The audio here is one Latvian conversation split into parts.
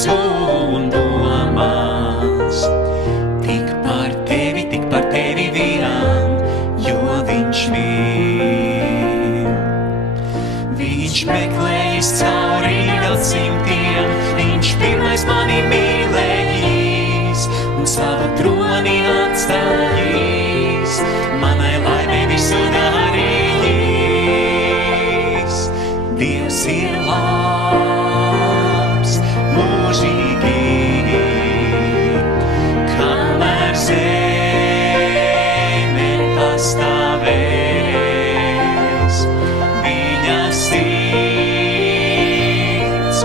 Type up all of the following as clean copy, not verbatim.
sirds un domas. Tik par tevi vien, jo viņš mīl. Viņš meklējis cauri gadsimtiem, viņš pirmais mani mīlējis un savu troni atstājis, manai laimei visu darījis. Dievs ir labs, mūžīgi, kamēr zeme pastāvēs, viņa sirds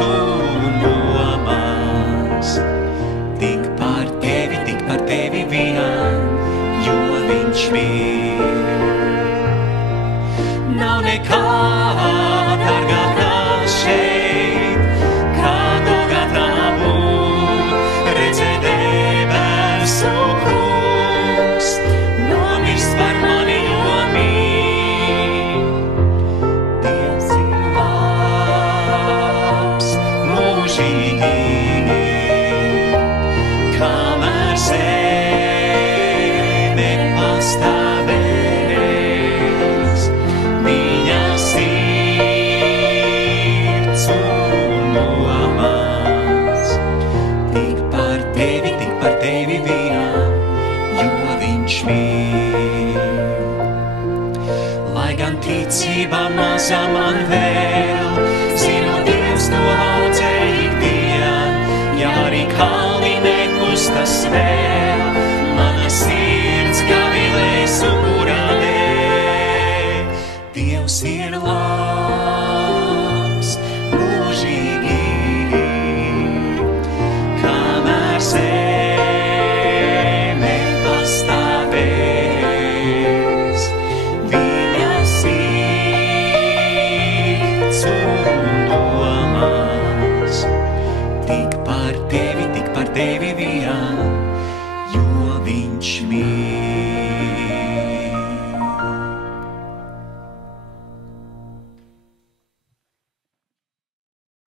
un domas. Tik par tevi vien, jo viņš mīl. Nav nekā dārgākā šeit, kā Golgatā būt, redzēt debesu kungs, nomirst par mani, jo mīl. Dievs ir labs, mūžīgi, kamēr zeme pastāvēs, viņa sirds un domas. Tik par tevi vien, jo viņš mīl. Lai gan ticība maza man vēl, zinu, Dievs to audzē ikdien, ja arī kalni nekustas vēl, mana sirds gavilēs upurā dēļ. Dievs ir labs, mūžīgi, kamēr zeme pastāvēs, viņa sirds un domas. Tik par tevi vien, jo viņš mīl.